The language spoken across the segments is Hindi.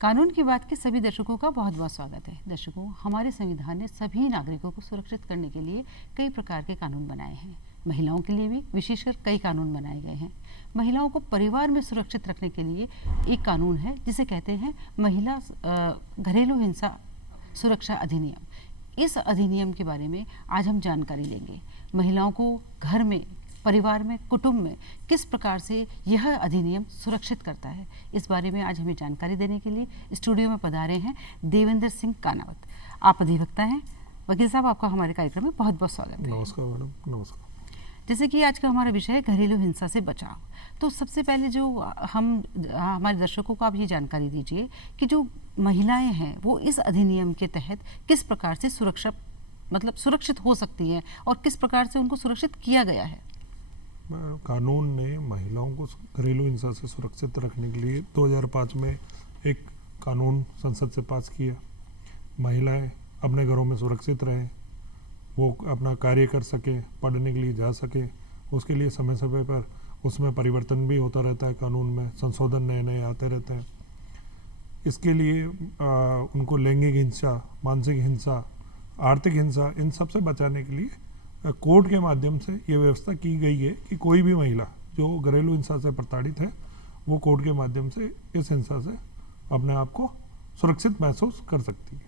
कानून की बात के सभी दर्शकों का बहुत बहुत स्वागत है। दर्शकों, हमारे संविधान ने सभी नागरिकों को सुरक्षित करने के लिए कई प्रकार के कानून बनाए हैं। महिलाओं के लिए भी विशेषकर कई कानून बनाए गए हैं। महिलाओं को परिवार में सुरक्षित रखने के लिए एक कानून है जिसे कहते हैं महिला घरेलू हिंसा सुरक्षा अधिनियम। इस अधिनियम के बारे में आज हम जानकारी लेंगे। महिलाओं को घर में, परिवार में, कुटुंब में किस प्रकार से यह अधिनियम सुरक्षित करता है, इस बारे में आज हमें जानकारी देने के लिए स्टूडियो में पधारे हैं देवेंद्र सिंह कानावत। आप अधिवक्ता हैं। वकील साहब, आपका हमारे कार्यक्रम में बहुत बहुत स्वागत है। नमस्कार मैडम। नमस्कार। जैसे कि आज का हमारा विषय है घरेलू हिंसा से बचाव, तो सबसे पहले जो हमारे दर्शकों को आप ये जानकारी दीजिए कि जो महिलाएं हैं वो इस अधिनियम के तहत किस प्रकार से सुरक्षित हो सकती हैं और किस प्रकार से उनको सुरक्षित किया गया है। कानून ने महिलाओं को घरेलू हिंसा से सुरक्षित रखने के लिए 2005 में एक कानून संसद से पास किया। महिलाएं अपने घरों में सुरक्षित रहें, वो अपना कार्य कर सकें, पढ़ने के लिए जा सकें। उसके लिए समय समय पर उसमें परिवर्तन भी होता रहता है, कानून में संशोधन नए नए आते रहते हैं। इसके लिए उनको लैंगिक हिंसा, मानसिक हिंसा, आर्थिक हिंसा, इन सब से बचाने के लिए कोर्ट के माध्यम से ये व्यवस्था की गई है कि कोई भी महिला जो घरेलू हिंसा से प्रताड़ित है वो कोर्ट के माध्यम से इस हिंसा से अपने आप को सुरक्षित महसूस कर सकती है।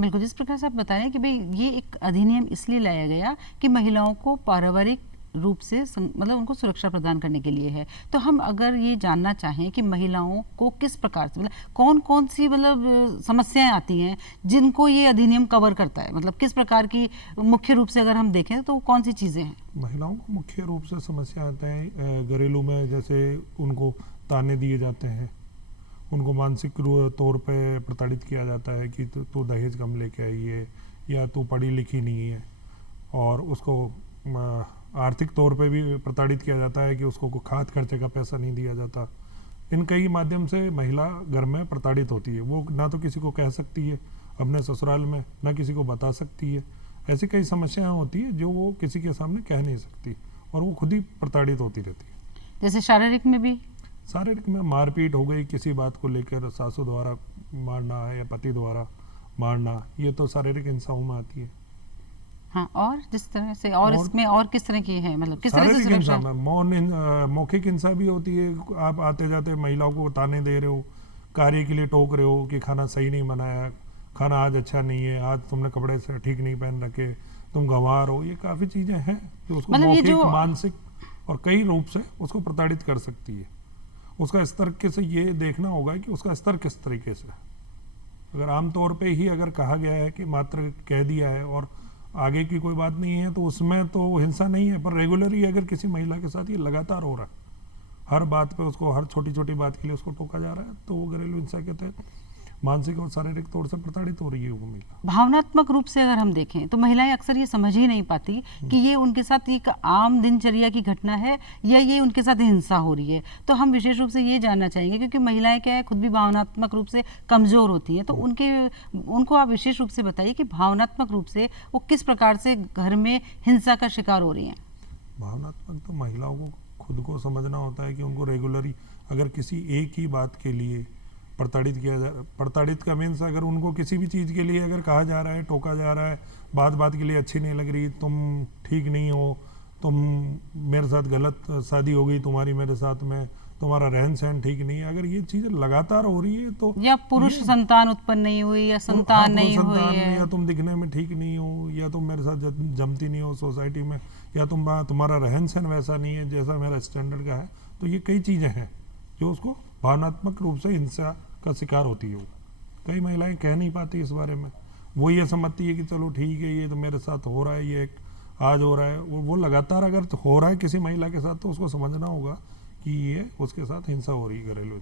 बिल्कुल, जिस प्रकार से आप बताएं कि भाई ये एक अधिनियम इसलिए लाया गया कि महिलाओं को पारिवारिक रूप से उनको सुरक्षा प्रदान करने के लिए है। तो हम अगर ये जानना चाहें कि महिलाओं को किस प्रकार से कौन कौन सी समस्याएं आती हैं जिनको ये अधिनियम कवर करता है, किस प्रकार की मुख्य रूप से अगर हम देखें तो कौन सी चीज़ें हैं? महिलाओं को मुख्य रूप से समस्या आते हैं घरेलू में, जैसे उनको ताने दिए जाते हैं, उनको मानसिक तौर पे प्रताड़ित किया जाता है कि तू दहेज कम लेके आई है या तू पढ़ी लिखी नहीं है, और उसको आर्थिक तौर पे भी प्रताड़ित किया जाता है कि उसको खाद खर्चे का पैसा नहीं दिया जाता। इन कई माध्यम से महिला घर में प्रताड़ित होती है। वो ना तो किसी को कह सकती है अपने ससुराल में, ना किसी को बता सकती है। ऐसी कई समस्याएं होती है जो वो किसी के सामने कह नहीं सकती और वो खुद ही प्रताड़ित होती रहती है। जैसे शारीरिक में मारपीट हो गई किसी बात को लेकर, सासू द्वारा मारना या पति द्वारा मारना, ये तो शारीरिक हिंसाओं में आती है। हाँ, और जिस तरह से और इसमें और किस तरह की है, किस तरह से हिंसा में मौखिक हिंसा भी होती है। आप आते जाते महिलाओं को ताने दे रहे हो, कार्य के लिए टोक रहे हो कि खाना सही नहीं बनाया, खाना आज अच्छा नहीं है, आज तुमने कपड़े से ठीक नहीं पहन रखे, तुम गंवार हो। ये काफी चीजें हैं जो उसको मौखिक, मानसिक और कई रूप से उसको प्रताड़ित कर सकती है। उसका स्तर से ये देखना होगा कि उसका स्तर किस तरीके से। अगर आमतौर पे ही अगर कहा गया है कि मात्र कह दिया है और आगे की कोई बात नहीं है तो उसमें तो हिंसा नहीं है। पर रेगुलरली अगर किसी महिला के साथ ये लगातार हो रहा है, हर बात पे उसको, हर छोटी छोटी बात के लिए उसको टोका जा रहा है, तो वो घरेलू हिंसा के तहत मानसिक और शारीरिक तौर से प्रताड़ित हो रही है वो महिला। भावनात्मक रूप से अगर हम देखें तो महिलाएं अक्सर ये समझ ही नहीं पाती कि ये उनके साथ एक आम दिनचर्या की घटना है या ये उनके साथ हिंसा हो रही है। तो हम विशेष रूप से ये जानना चाहेंगे, क्योंकि महिलाएं क्या है, खुद भी भावनात्मक रूप से कमजोर होती हैं, तो उनको आप विशेष रूप से बताइए कि भावनात्मक रूप से वो किस प्रकार से घर में हिंसा का शिकार हो रही हैं। भावनात्मक तो महिलाओं को खुद को समझना होता है कि उनको रेगुलरली अगर किसी एक ही बात के लिए प्रताड़ित का मीन्स, अगर उनको किसी भी चीज़ के लिए अगर कहा जा रहा है, टोका जा रहा है, बात के लिए अच्छी नहीं लग रही, तुम ठीक नहीं हो, तुम मेरे साथ गलत शादी हो गई तुम्हारी मेरे साथ में, तुम्हारा रहन सहन ठीक नहीं है, अगर ये चीज़ें लगातार हो रही है तो, या पुरुष संतान उत्पन्न नहीं हुई या संतान नहीं हुई है, या तुम दिखने में ठीक नहीं हो, या तुम मेरे साथ जमती नहीं हो सोसाइटी में, या तुम्हारा रहन सहन वैसा नहीं है जैसा मेरा स्टैंडर्ड का है, तो ये कई चीज़ें हैं जो उसको भावनात्मक रूप से हिंसा का शिकार होती है। वो कई महिलाएं कह नहीं पाती इस बारे में। वो ये समझती है कि चलो ठीक है, ये तो मेरे साथ हो रहा है, ये आज हो रहा है, वो लगातार अगर हो रहा है किसी महिला के साथ तो उसको समझना होगा कि ये उसके साथ हिंसा हो रही है घरेलू।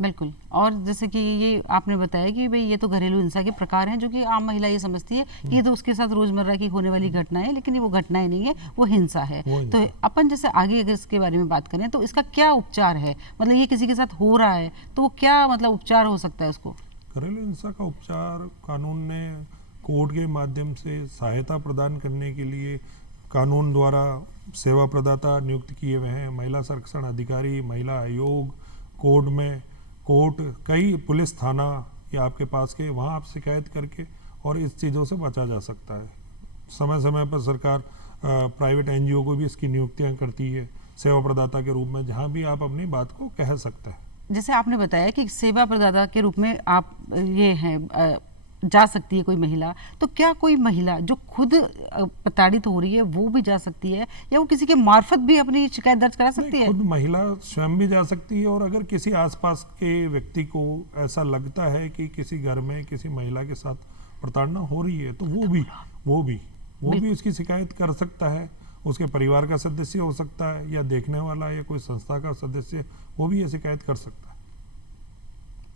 बिल्कुल। और जैसे कि ये आपने बताया कि भाई ये तो घरेलू हिंसा के प्रकार हैं जो कि आम महिला ये समझती है कि ये तो उसके साथ रोजमर्रा की होने वाली घटना है, लेकिन ये वो घटनाएं नहीं है, वो हिंसा है। तो अपन जैसे आगे अगर इसके बारे में बात करें तो इसका क्या उपचार है, ये किसी के साथ हो रहा है तो वो क्या उपचार हो सकता है उसको? घरेलू हिंसा का उपचार कानून ने कोर्ट के माध्यम से सहायता प्रदान करने के लिए कानून द्वारा सेवा प्रदाता नियुक्त किए हुए हैं। महिला संरक्षण अधिकारी, महिला आयोग, कोर्ट में कोर्ट, कई पुलिस थाना या आपके पास के, वहाँ आप शिकायत करके और इस चीज़ों से बचा जा सकता है। समय समय पर सरकार प्राइवेट एनजीओ को भी इसकी नियुक्तियां करती है सेवा प्रदाता के रूप में, जहां भी आप अपनी बात को कह सकते हैं। जैसे आपने बताया कि सेवा प्रदाता के रूप में आप ये हैं जा सकती है कोई महिला, तो क्या कोई महिला जो खुद प्रताड़ित हो रही है वो भी जा सकती है, या वो किसी के मार्फत भी अपनी शिकायत दर्ज करा सकती है? खुद महिला स्वयं भी जा सकती है, और अगर किसी आसपास के व्यक्ति को ऐसा लगता है कि किसी घर में किसी महिला के साथ प्रताड़ना हो रही है, तो वो भी उसकी शिकायत कर सकता है। उसके परिवार का सदस्य हो सकता है, या देखने वाला, या कोई संस्था का सदस्य, वो भी ये शिकायत कर सकता है।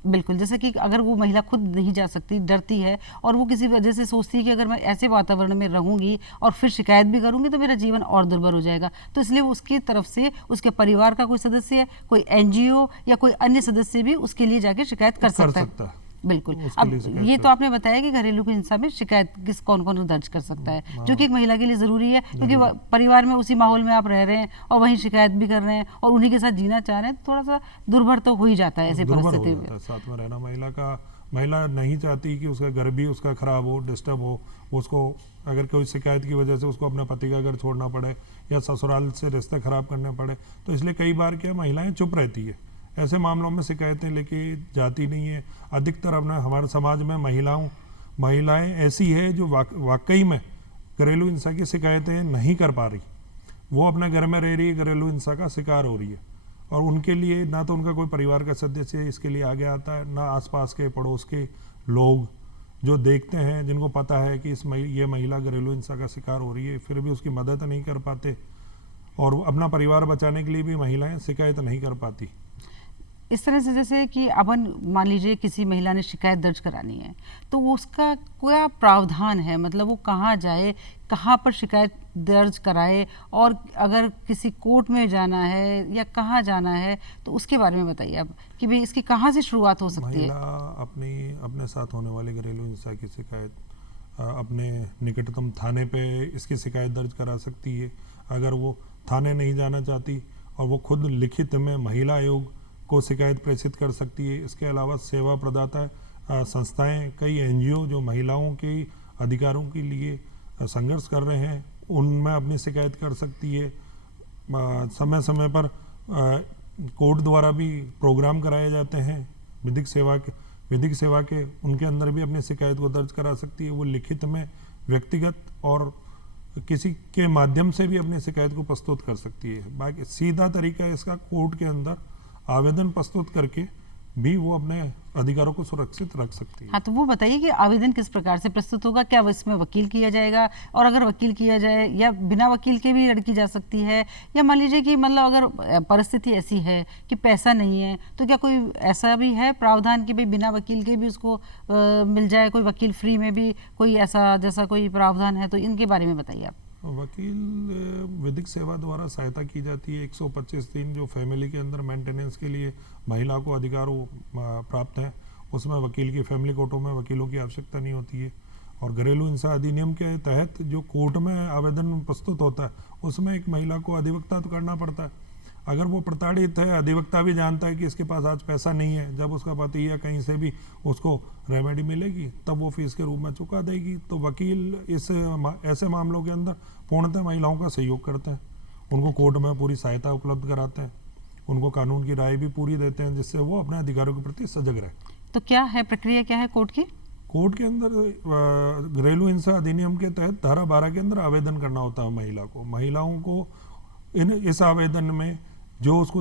बिल्कुल, जैसे कि अगर वो महिला खुद नहीं जा सकती, डरती है, और वो किसी वजह से सोचती है कि अगर मैं ऐसे वातावरण में रहूंगी और फिर शिकायत भी करूंगी तो मेरा जीवन और दुर्भर हो जाएगा, तो इसलिए उसकी तरफ से उसके परिवार का कोई सदस्य, कोई एनजीओ या कोई अन्य सदस्य भी उसके लिए जाके शिकायत कर सकता है। बिल्कुल। अब ये तो आपने बताया कि घरेलू हिंसा में शिकायत कौन कौन दर्ज कर सकता है, जो कि एक महिला के लिए जरूरी है, क्योंकि परिवार में उसी माहौल में आप रह रहे हैं और वहीं शिकायत भी कर रहे हैं और उन्हीं के साथ जीना चाह रहे हैं, तो थोड़ा सा दुर्भर तो हो ही जाता है ऐसी परिस्थिति में। साथ में रहना महिला नहीं चाहती कि उसका घर भी उसका खराब हो, डिस्टर्ब हो, उसको अगर कोई शिकायत की वजह से उसको अपने पति का घर छोड़ना पड़े या ससुराल से रिश्ते खराब करने पड़े, तो इसलिए कई बार क्या महिलाएं चुप रहती है, ऐसे मामलों में शिकायतें लेके जाती नहीं है। अधिकतर अपने हमारे समाज में महिलाएं ऐसी है जो वाकई में घरेलू हिंसा की शिकायतें नहीं कर पा रही, वो अपने घर में रह रही है, घरेलू हिंसा का शिकार हो रही है, और उनके लिए ना तो उनका कोई परिवार का सदस्य इसके लिए आगे आता है, ना आसपास के पड़ोस के लोग जो देखते हैं, जिनको पता है कि ये महिला घरेलू हिंसा का शिकार हो रही है, फिर भी उसकी मदद नहीं कर पाते, और अपना परिवार बचाने के लिए भी महिलाएं शिकायत नहीं कर पाती। इस तरह से जैसे कि अपन मान लीजिए किसी महिला ने शिकायत दर्ज करानी है, तो उसका क्या प्रावधान है, मतलब वो कहाँ जाए, कहाँ पर शिकायत दर्ज कराए, और अगर किसी कोर्ट में जाना है या कहाँ जाना है, तो उसके बारे में बताइए आप कि भाई इसकी कहाँ से शुरुआत हो सकती है? महिला अपने साथ होने वाली घरेलू हिंसा की शिकायत अपने निकटतम थाने पे इसकी शिकायत दर्ज करा सकती है। अगर वो थाने नहीं जाना चाहती और वो खुद लिखित में महिला आयोग को शिकायत प्रेषित कर सकती है। इसके अलावा सेवा प्रदाता संस्थाएं, कई एनजीओ जो महिलाओं के अधिकारों के लिए संघर्ष कर रहे हैं, उनमें अपनी शिकायत कर सकती है। समय समय पर कोर्ट द्वारा भी प्रोग्राम कराए जाते हैं विधिक सेवा के, उनके अंदर भी अपनी शिकायत को दर्ज करा सकती है। वो लिखित में, व्यक्तिगत और किसी के माध्यम से भी अपनी शिकायत को प्रस्तुत कर सकती है। बाकी सीधा तरीका है इसका, कोर्ट के अंदर आवेदन प्रस्तुत करके भी वो अपने अधिकारों को सुरक्षित रख सकती है। हाँ, तो वो बताइए कि आवेदन किस प्रकार से प्रस्तुत होगा, क्या इसमें वकील किया जाएगा, और अगर वकील किया जाए या बिना वकील के भी लड़की जा सकती है, या मान लीजिए कि मतलब अगर परिस्थिति ऐसी है कि पैसा नहीं है, तो क्या कोई ऐसा भी है प्रावधान कि भाई बिना वकील के भी उसको मिल जाए, कोई वकील फ्री में भी, कोई ऐसा जैसा कोई प्रावधान है, तो इनके बारे में बताइए आप। वकील विधिक सेवा द्वारा सहायता की जाती है। 125 दिन जो फैमिली के अंदर मेंटेनेंस के लिए महिला को अधिकार प्राप्त है, उसमें वकील की, फैमिली कोर्टों में वकीलों की आवश्यकता नहीं होती है। और घरेलू हिंसा अधिनियम के तहत जो कोर्ट में आवेदन प्रस्तुत होता है, उसमें एक महिला को अधिवक्ता तो करना पड़ता है। अगर वो प्रताड़ित है, अधिवक्ता भी जानता है कि इसके पास आज पैसा नहीं है, जब उसका पति या कहीं से भी उसको रेमेडी मिलेगी तब वो फीस के रूप में चुका देगी। तो वकील ऐसे मामलों के अंदर पूर्णतः महिलाओं का सहयोग करते हैं, उनको कोर्ट में पूरी सहायता उपलब्ध कराते हैं, उनको कानून की राय भी पूरी देते हैं, जिससे वो अपने अधिकारों के प्रति सजग रहे। तो क्या है प्रक्रिया, क्या है कोर्ट की? कोर्ट के अंदर घरेलू हिंसा अधिनियम के तहत धारा 12 के अंदर आवेदन करना होता है महिलाओं को इस आवेदन में जो उसको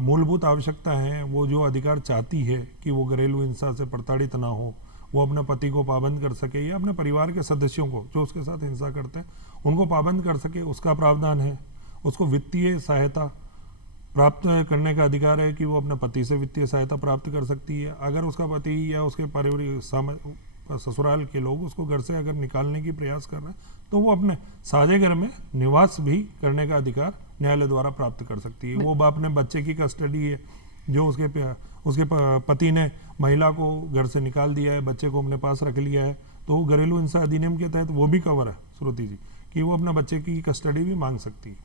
मूलभूत आवश्यकता है, वो जो अधिकार चाहती है कि वो घरेलू हिंसा से प्रताड़ित ना हो, वो अपने पति को पाबंद कर सके या अपने परिवार के सदस्यों को जो उसके साथ हिंसा करते हैं उनको पाबंद कर सके, उसका प्रावधान है। उसको वित्तीय सहायता प्राप्त करने का अधिकार है कि वो अपने पति से वित्तीय सहायता प्राप्त कर सकती है। अगर उसका पति या उसके पारिवारिक ससुराल के लोग उसको घर से अगर निकालने की प्रयास कर रहे हैं, तो वो अपने साझे घर में निवास भी करने का अधिकार न्यायालय द्वारा प्राप्त कर सकती है। वो अपने बच्चे की कस्टडी है, जो उसके पति ने महिला को घर से निकाल दिया है, बच्चे को अपने पास रख लिया है, तो घरेलू हिंसा अधिनियम के तहत वो भी कवर है श्रुति जी, कि वो अपने बच्चे की कस्टडी भी मांग सकती है।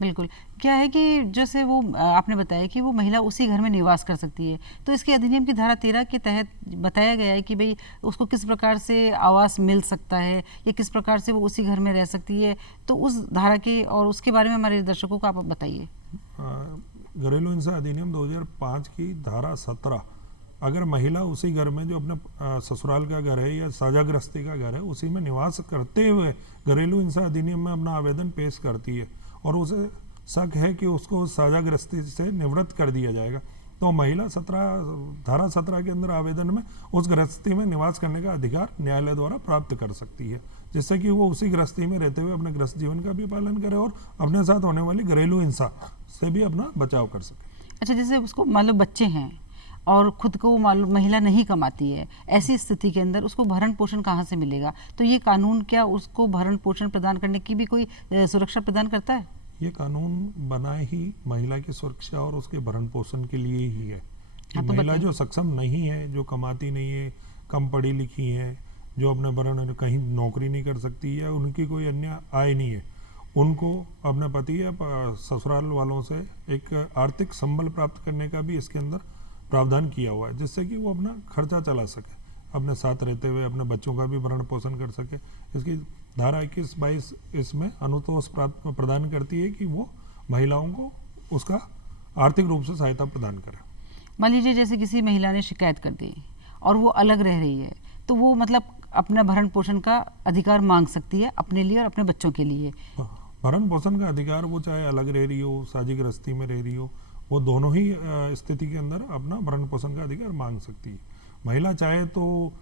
बिल्कुल। क्या है कि जैसे वो आपने बताया कि वो महिला उसी घर में निवास कर सकती है, तो इसके अधिनियम की धारा 13 के तहत बताया गया है कि भई उसको किस प्रकार से आवास मिल सकता है या किस प्रकार से वो उसी घर में रह सकती है, तो उस धारा के और उसके बारे में हमारे दर्शकों को आप बताइए। घरेलू हिंसा अधिनियम 2005 की धारा 17, अगर महिला उसी घर में जो अपने ससुराल का घर है या साझाग्रस्ती का घर है उसी में निवास करते हुए घरेलू हिंसा अधिनियम में अपना आवेदन पेश करती है और उसे शक है कि उसको उस साझाग्रस्ती से निवृत्त कर दिया जाएगा, तो महिला धारा 17 के अंदर आवेदन में उस गृहस्थी में निवास करने का अधिकार न्यायालय द्वारा प्राप्त कर सकती है, जिससे कि वो उसी गृहस्थी में रहते हुए अपने गृहस्थ जीवन का भी पालन करे और अपने साथ होने वाली घरेलू हिंसा से भी अपना बचाव कर सके। अच्छा, जैसे उसको मान लो बच्चे हैं और खुद को मालूम महिला नहीं कमाती है, ऐसी स्थिति के अंदर उसको भरण पोषण कहाँ से मिलेगा? तो ये कानून क्या उसको भरण पोषण प्रदान करने की भी कोई सुरक्षा प्रदान करता है? ये कानून बना ही महिला की सुरक्षा और उसके भरण पोषण के लिए ही है कि हाँ, तो महिला बताइए। जो सक्षम नहीं है, जो कमाती नहीं है, कम पढ़ी लिखी है, जो अपने भरण कहीं नौकरी नहीं कर सकती है, उनकी कोई अन्य आय नहीं है, उनको अपने पति या ससुराल वालों से एक आर्थिक संबल प्राप्त करने का भी इसके अंदर प्रावधान किया हुआ है, जिससे कि वो अपना खर्चा चला सके, अपने साथ रहते हुए अपने बच्चों का भी भरण पोषण कर सके। इसकी धारा 21-22 इसमें अनुतोष प्राप्त प्रदान करती है कि वो महिलाओं को उसका आर्थिक रूप से सहायता प्रदान करे। मान लीजिए जैसे किसी महिला ने शिकायत कर दी और वो अलग रह रही है, तो वो मतलब अपना भरण पोषण का अधिकार मांग सकती है अपने लिए और अपने बच्चों के लिए। भरण पोषण का अधिकार वो चाहे अलग रह रही हो, साझी गृहस्थी में रह रही हो, वो दोनों ही स्थिति के अंदर अपना भरण पोषण का अधिकार मांग सकती है। महिला चाहे तो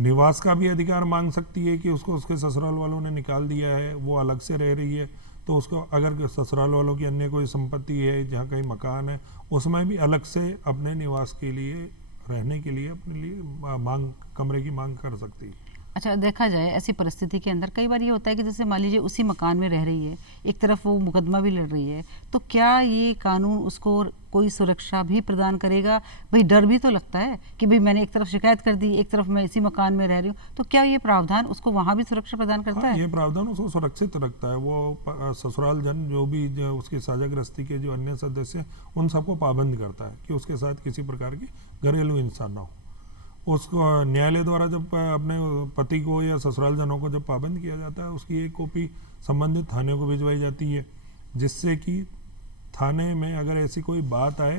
निवास का भी अधिकार मांग सकती है कि उसको उसके ससुराल वालों ने निकाल दिया है, वो अलग से रह रही है, तो उसको अगर ससुराल वालों की अन्य कोई संपत्ति है, जहाँ कहीं मकान है, उसमें भी अलग से अपने निवास के लिए, रहने के लिए अपने लिए कमरे की मांग कर सकती है। अच्छा, देखा जाए ऐसी परिस्थिति के अंदर कई बार ये होता है कि जैसे मान लीजिए उसी मकान में रह रही है, एक तरफ वो मुकदमा भी लड़ रही है, तो क्या ये कानून उसको कोई सुरक्षा भी प्रदान करेगा? भाई डर भी तो लगता है कि भाई मैंने एक तरफ शिकायत कर दी, एक तरफ मैं इसी मकान में रह रही हूँ, तो क्या ये प्रावधान उसको वहाँ भी सुरक्षा प्रदान करता है? ये प्रावधान उसको सुरक्षित रखता है। वो ससुराल जन जो उसके साझाग्रस्ती के जो अन्य सदस्य हैं, उन सबको पाबंद करता है कि उसके साथ किसी प्रकार की घरेलू हिंसा न हो। उसको न्यायालय द्वारा जब अपने पति को या ससुराल जनों को जब पाबंद किया जाता है, उसकी एक कॉपी संबंधित थाने को भिजवाई जाती है, जिससे कि थाने में अगर ऐसी कोई बात आए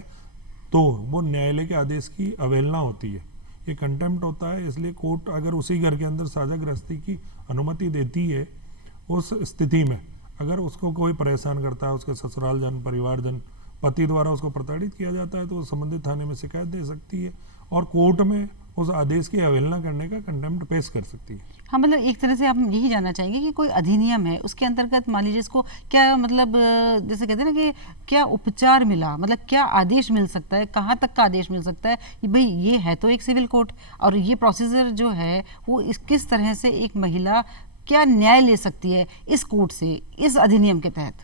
तो वो न्यायालय के आदेश की अवहेलना होती है, ये कंटेम्प्ट होता है। इसलिए कोर्ट अगर उसी घर के अंदर साझा गृहस्थी की अनुमति देती है, उस स्थिति में अगर उसको कोई परेशान करता है, उसके ससुराल जन, परिवारजन, पति द्वारा उसको प्रताड़ित किया जाता है, तो वो संबंधित थाने में शिकायत दे सकती है और कोर्ट में उस आदेश की अवहेलना करने का कंटेम्प्ट पेश कर सकती है। हाँ, मतलब एक तरह से आप यही जानना चाहेंगे कि कोई अधिनियम है उसके अंतर्गत मान लीजिए इसको क्या मतलब जैसे कहते हैं ना कि क्या उपचार मिला, मतलब क्या आदेश मिल सकता है, कहाँ तक का आदेश मिल सकता है कि भाई ये है तो एक सिविल कोर्ट और ये प्रोसीजर जो है वो किस तरह से एक महिला क्या न्याय ले सकती है इस कोर्ट से, इस अधिनियम के तहत?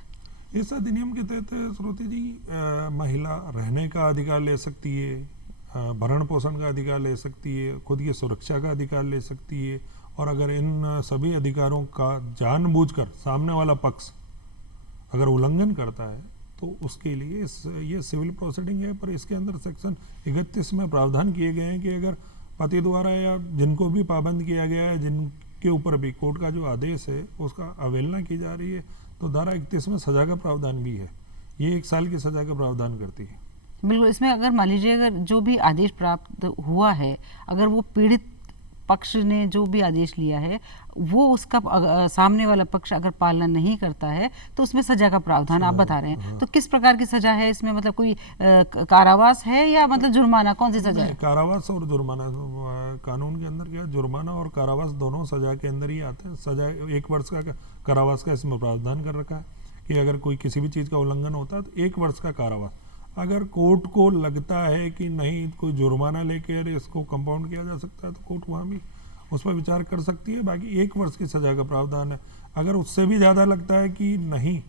इस अधिनियम के तहत श्रुति जी महिला रहने का अधिकार ले सकती है, भरण पोषण का अधिकार ले सकती है, खुद की सुरक्षा का अधिकार ले सकती है, और अगर इन सभी अधिकारों का जानबूझकर सामने वाला पक्ष अगर उल्लंघन करता है तो उसके लिए ये सिविल प्रोसीडिंग है। पर इसके अंदर सेक्शन 31 में प्रावधान किए गए हैं कि अगर पति द्वारा या जिनको भी पाबंद किया गया है, जिनके ऊपर भी कोर्ट का जो आदेश है उसका अवहेलना की जा रही है, तो धारा 31 में सजा का प्रावधान भी है। ये 1 साल की सजा का प्रावधान करती है। बिल्कुल। इसमें अगर मान लीजिए अगर जो भी आदेश प्राप्त हुआ है, अगर वो पीड़ित पक्ष ने जो भी आदेश लिया है वो उसका सामने वाला पक्ष अगर पालना नहीं करता है तो उसमें सजा का प्रावधान आप बता रहे हैं। हाँ। तो किस प्रकार की सजा है इसमें, मतलब कोई कारावास है या मतलब जुर्माना, कौन सी सजा है? कारावास और जुर्माना कानून के अंदर क्या, जुर्माना और कारावास दोनों सजा के अंदर ही आते हैं। सजा 1 वर्ष का कारावास का इसमें प्रावधान कर रखा है कि अगर कोई किसी भी चीज़ का उल्लंघन होता है तो 1 वर्ष का कारावास। अगर कोर्ट को लगता है कि नहीं कोई जुर्माना लेकर इसको कंपाउंड किया जा सकता है तो कोर्ट वहाँ भी उस पर विचार कर सकती है। बाकी 1 वर्ष की सजा का प्रावधान है। अगर उससे भी ज़्यादा लगता है कि नहीं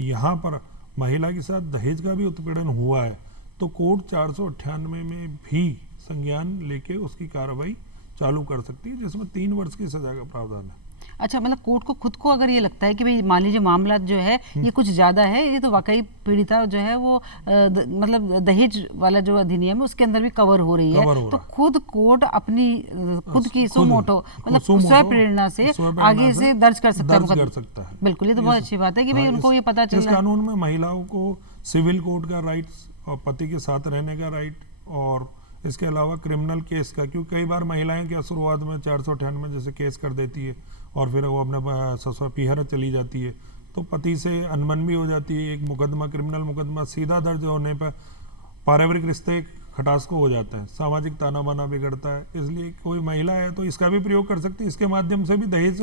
यहाँ पर महिला के साथ दहेज का भी उत्पीड़न हुआ है तो कोर्ट 498 में भी संज्ञान लेके उसकी कार्रवाई चालू कर सकती है, जिसमें 3 वर्ष की सजा का प्रावधान है। अच्छा, मतलब कोर्ट को खुद को अगर ये लगता है कि भाई मान लीजिए मामला जो है ये कुछ ज्यादा है, ये तो वाकई पीड़िता जो है वो मतलब दहेज वाला जो अधिनियम है उसके अंदर भी कवर हो रही कवर है, हो तो रहा है। खुद कोर्ट अपनी खुद की खुद सुमोटो मतलब सुमोटो, स्वयं प्रेरणा से आगे से दर्ज कर सकता है दर्ज कर मुकदमा। सकता है। बिल्कुल, ये तो बहुत इस- अच्छी बात है कि भाई हाँ, उनको ये पता चल इस रहा है। कानून में महिलाओं को सिविल कोर्ट का राइट्स और पति के साथ रहने का राइट, और इसके अलावा क्रिमिनल केस का, क्योंकि कई बार महिलाएं क्या शुरुआत में 498 जैसे केस कर देती है और फिर वो अपने ससुर पीहर चली जाती है, तो पति से अनबन भी हो जाती है। एक मुकदमा, क्रिमिनल मुकदमा सीधा दर्ज होने पर पारिवारिक रिश्ते खटास को हो जाता है, सामाजिक ताना बाना बिगड़ता है। इसलिए कोई महिला है तो इसका भी प्रयोग कर सकती है, इसके माध्यम से भी दहेज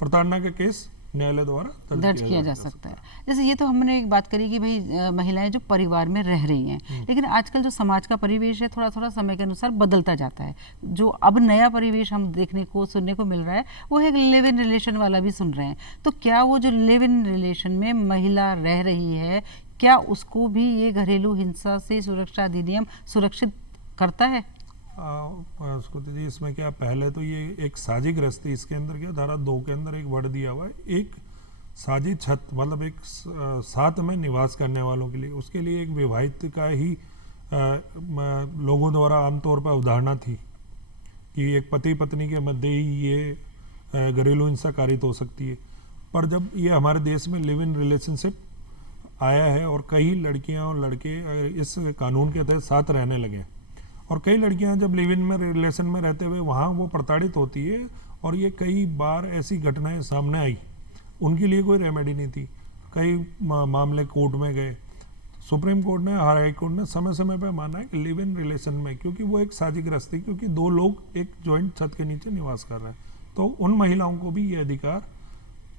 प्रताड़ना के केस न्यायालय द्वारा दर्ज किया जा सकता है। जैसे ये तो हमने एक बात करी कि भाई महिलाएं जो परिवार में रह रही हैं, लेकिन आजकल जो समाज का परिवेश है थोड़ा थोड़ा समय के अनुसार बदलता जाता है। जो अब नया परिवेश हम देखने को सुनने को मिल रहा है वो है लिव इन रिलेशन वाला भी सुन रहे हैं। तो क्या वो जो लिव इन रिलेशन में महिला रह रही है, क्या उसको भी ये घरेलू हिंसा से सुरक्षा अधिनियम सुरक्षित करता है? स्कृति जी, इसमें क्या, पहले तो ये एक साझी गृहस्थी, इसके अंदर क्या धारा 2 के अंदर एक वर्ड दिया हुआ है, एक साझी छत, मतलब एक साथ में निवास करने वालों के लिए, उसके लिए एक विवाहित का ही लोगों द्वारा आमतौर पर अवधारणा थी कि एक पति पत्नी के मध्य ही ये घरेलू हिंसा कारित हो सकती है। पर जब ये हमारे देश में लिव इन रिलेशनशिप आया है और कई लड़कियां और लड़के इस कानून के तहत साथ रहने लगे, और कई लड़कियां जब लिव इन में रिलेशन में रहते हुए वहाँ वो प्रताड़ित होती है, और ये कई बार ऐसी घटनाएं सामने आई, उनके लिए कोई रेमेडी नहीं थी। कई मामले कोर्ट में गए, सुप्रीम कोर्ट ने, हाई कोर्ट ने समय समय पर माना है कि लिव इन रिलेशन में, क्योंकि वो एक साझी गृहस्थी, क्योंकि 2 लोग एक जॉइंट छत के नीचे निवास कर रहे हैं, तो उन महिलाओं को भी ये अधिकार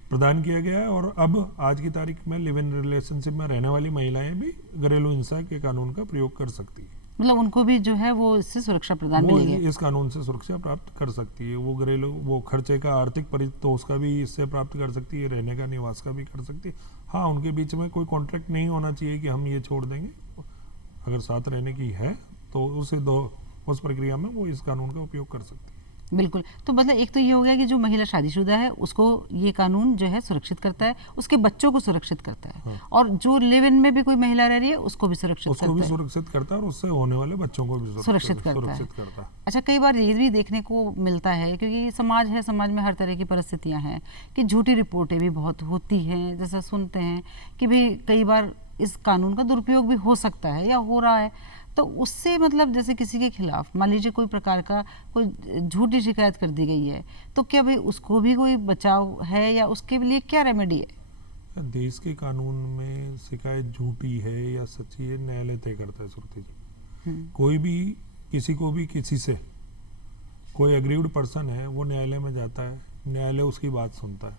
प्रदान किया गया है। और अब आज की तारीख में लिव इन रिलेशनशिप में रहने वाली महिलाएं भी घरेलू हिंसा के कानून का प्रयोग कर सकती है, मतलब उनको भी जो है वो इससे सुरक्षा प्रदान वो मिलेगी। इस कानून से सुरक्षा प्राप्त कर सकती है। वो घरेलू वो खर्चे का आर्थिक परितोष का भी इससे प्राप्त कर सकती है, रहने का निवास का भी कर सकती है। हाँ, उनके बीच में कोई कॉन्ट्रैक्ट नहीं होना चाहिए कि हम ये छोड़ देंगे, अगर साथ रहने की है तो उस प्रक्रिया में वो इस कानून का उपयोग कर सकती है। बिल्कुल, तो मतलब एक तो ये हो गया कि जो महिला शादीशुदा है उसको ये कानून जो है सुरक्षित करता है, उसके बच्चों को सुरक्षित करता है, हाँ। और जो लिव इन में भी कोई महिला रह रही है उसको भी सुरक्षित उसको करता भी है। सुरक्षित करता है और उससे होने वाले बच्चों को भी सुरक्षित करता है। करता है। अच्छा, कई बार ये भी देखने को मिलता है, क्योंकि समाज है, समाज में हर तरह की परिस्थितियां हैं, कि झूठी रिपोर्टें भी बहुत होती हैं। जैसा सुनते हैं कि भाई कई बार इस कानून का दुरुपयोग भी हो सकता है या हो रहा है, तो उससे मतलब जैसे किसी के खिलाफ मान लीजिए कोई प्रकार का कोई झूठी शिकायत कर दी गई है, तो क्या भाई उसको भी कोई बचाव है या उसके लिए क्या रेमेडी है? देश के कानून में शिकायत झूठी है या सच्ची है, न्यायालय तय करता है श्रुति जी। कोई भी किसी को भी किसी से, कोई एग्रीव्ड पर्सन है, वो न्यायालय में जाता है, न्यायालय उसकी बात सुनता है,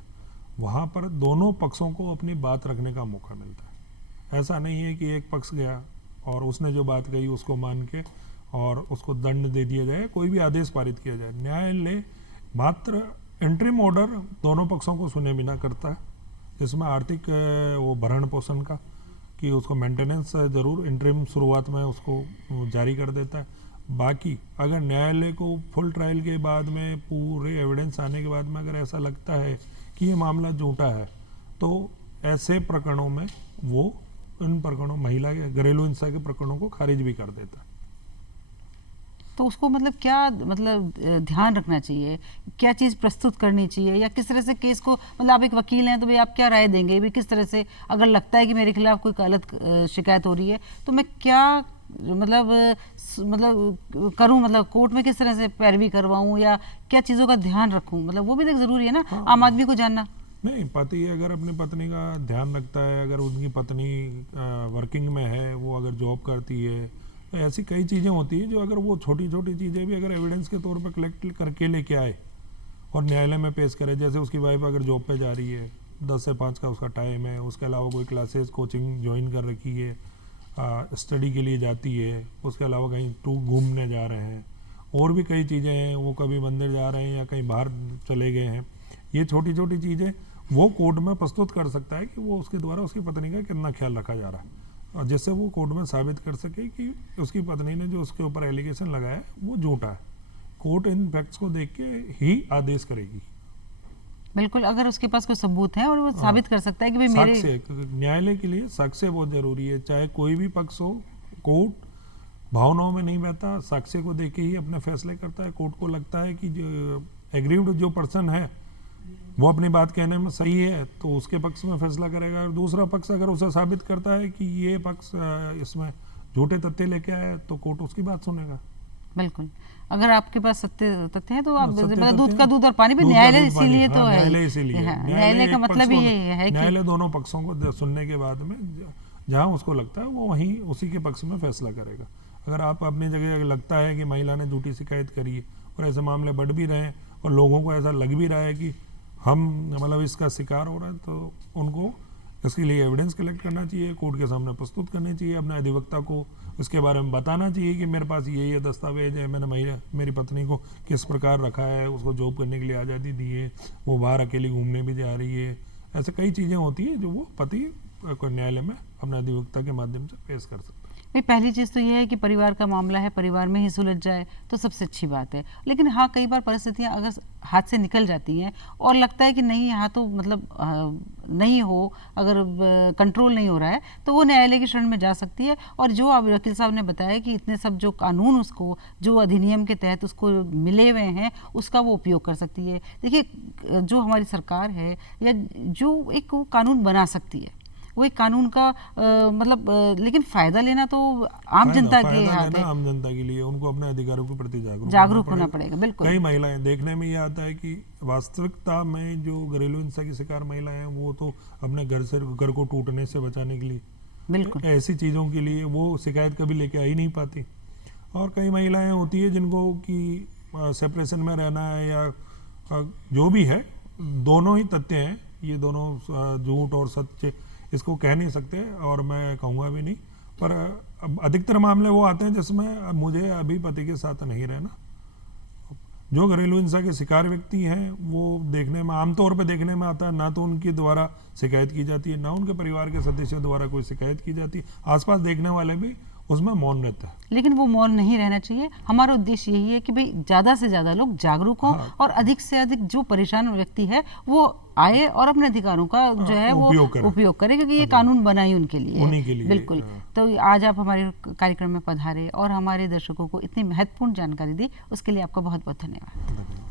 वहाँ पर दोनों पक्षों को अपनी बात रखने का मौका मिलता है। ऐसा नहीं है कि एक पक्ष गया और उसने जो बात कही उसको मान के और उसको दंड दे दिया जाए, कोई भी आदेश पारित किया जाए। न्यायालय मात्र इंटरिम ऑर्डर दोनों पक्षों को सुने बिना करता है, जिसमें आर्थिक वो भरण पोषण का कि उसको मेंटेनेंस जरूर इंटरिम शुरुआत में उसको जारी कर देता है। बाकी अगर न्यायालय को फुल ट्रायल के बाद में पूरे एविडेंस आने के बाद में अगर ऐसा लगता है कि ये मामला झूठा है, तो ऐसे प्रकरणों में वो इन प्रकरणों, महिला के घरेलू हिंसा के प्रकरणों को खारिज भी कर देता है। तो उसको मतलब क्या मतलब ध्यान रखना चाहिए, क्या चीज़ प्रस्तुत करनी चाहिए, या किस तरह से केस को, मतलब आप एक वकील हैं तो भाई आप क्या राय देंगे भी, किस तरह से अगर लगता है कि मेरे खिलाफ कोई गलत शिकायत हो रही है तो मैं क्या मतलब करूं, मतलब कोर्ट में किस तरह से पैरवी करवाऊं या क्या चीज़ों का ध्यान रखूं, मतलब वो भी देख ज़रूरी है ना। हाँ। आम आदमी को जानना। नहीं, पति अगर अपनी पत्नी का ध्यान रखता है, अगर उनकी पत्नी वर्किंग में है, वो अगर जॉब करती है, तो ऐसी कई चीज़ें होती हैं जो अगर वो छोटी छोटी चीज़ें भी अगर एविडेंस के तौर पर कलेक्ट करके लेके आए और न्यायालय में पेश करे, जैसे उसकी वाइफ अगर जॉब पे जा रही है, 10 से 5 का उसका टाइम है, उसके अलावा कोई क्लासेस कोचिंग ज्वाइन कर रखी है, स्टडी के लिए जाती है, उसके अलावा कहीं टूर घूमने जा रहे हैं, और भी कई चीज़ें हैं, वो कभी मंदिर जा रहे हैं या कहीं बाहर चले गए हैं, ये छोटी छोटी चीज़ें वो कोर्ट में प्रस्तुत कर सकता है कि वो उसके द्वारा उसकी पत्नी का कितना ख्याल रखा जा रहा है, और जिससे वो कोर्ट में साबित कर सके कि उसकी पत्नी ने जो उसके ऊपर एलिगेशन लगाया है वो झूठा है। कोर्ट इन फैक्ट्स को देख के ही आदेश करेगी। बिल्कुल, अगर उसके पास कोई सबूत है और वो साबित कर सकता है कि भाई मेरे साक्ष्य, न्यायालय के लिए साक्ष्य बहुत जरूरी है। चाहे कोई भी पक्ष हो, कोर्ट भावनाओं में नहीं बहता, साक्ष्य को देख के ही अपने फैसले करता है। कोर्ट को लगता है कि जो एग्रीव्ड जो पर्सन है वो अपनी बात कहने में सही है तो उसके पक्ष में फैसला करेगा, और दूसरा पक्ष अगर उसे साबित करता है कि ये पक्ष इसमें झूठे तथ्य लेके आया है तो कोर्ट उसकी बात सुनेगा। बिल्कुल, अगर आपके पास सत्य तथ्य है तो आप सत्य मतलब दूध तथ्य का दूध और पानी भी, दूध का न्यायालय दूध पानी, इसीलिए तो हाँ, है। न्यायालय इसीलिए हाँ, न्यायालय का एक मतलब पक्ष ही को- ये है कि न्यायालय दोनों पक्षों को सुनने के बाद में जहां उसको लगता है वो वहीं उसी के पक्ष में फैसला करेगा। अगर आप अपनी जगह लगता है कि महिला ने झूठी शिकायत करी है और ऐसे मामले बढ़ भी रहे हैं और लोगों को ऐसा लग भी रहा है कि हम मतलब इसका शिकार हो रहा है, तो उनको इसके लिए एविडेंस कलेक्ट करना चाहिए, कोर्ट के सामने प्रस्तुत करनी चाहिए, अपने अधिवक्ता को उसके बारे में बताना चाहिए कि मेरे पास ये दस्तावेज है, मैंने मेरी पत्नी को किस प्रकार रखा है, उसको जॉब करने के लिए आज़ादी दी है, वो बाहर अकेली घूमने भी जा रही है। ऐसे कई चीज़ें होती हैं जो वो पति को न्यायालय में अपने अधिवक्ता के माध्यम से पेश कर सकता है। भाई पहली चीज़ तो ये है कि परिवार का मामला है, परिवार में ही सुलझ जाए तो सबसे अच्छी बात है। लेकिन हाँ, कई बार परिस्थितियाँ अगर हाथ से निकल जाती हैं और लगता है कि नहीं यहाँ तो मतलब नहीं हो, अगर कंट्रोल नहीं हो रहा है तो वो न्यायालय की शरण में जा सकती है। और जो अब वकील साहब ने बताया कि इतने सब जो कानून उसको जो अधिनियम के तहत उसको मिले हुए हैं उसका वो उपयोग कर सकती है। देखिए, जो हमारी सरकार है या जो एक वो कानून बना सकती है वो एक कानून का लेकिन फायदा लेना तो आम जनता के हाथ है। आम जनता के लिए उनको अपने अधिकारों के प्रति जागरूक होना पड़ेगा। बिल्कुल, कई महिलाएं देखने में ये आता है कि वास्तविकता में जो घरेलू हिंसा की शिकार महिलाएं हैं वो तो अपने घर को टूटने से बचाने के लिए, बिल्कुल ऐसी चीज़ों के लिए वो शिकायत कभी लेके आ ही नहीं पाती। और कई महिलाएं होती है जिनको कि सेपरेशन में रहना है या जो भी है, दोनों ही तथ्य हैं, ये दोनों झूठ और सत्य इसको कह नहीं सकते और मैं कहूँगा भी नहीं। पर अधिकतर मामले वो आते हैं जिसमें मुझे अभी पति के साथ नहीं रहना। जो घरेलू हिंसा के शिकार व्यक्ति हैं वो देखने में आमतौर पे देखने में आता है, ना तो उनके द्वारा शिकायत की जाती है, ना उनके परिवार के सदस्यों द्वारा कोई शिकायत की जाती है। आसपास देखने वाले भी उसमें मौन रहता है। लेकिन वो मौन नहीं रहना चाहिए। हमारा उद्देश्य यही है कि भाई ज़्यादा से ज़्यादा लोग जागरूक हों, हाँ। और अधिक से अधिक जो परेशान व्यक्ति है वो आए और अपने अधिकारों का जो है वो उपयोग करे, क्योंकि ये कानून बना ही उनके लिए उन्हीं के लिए। बिल्कुल। तो आज आप हमारे कार्यक्रम में पधारे और हमारे दर्शकों को इतनी महत्वपूर्ण जानकारी दी, उसके लिए आपका बहुत बहुत धन्यवाद।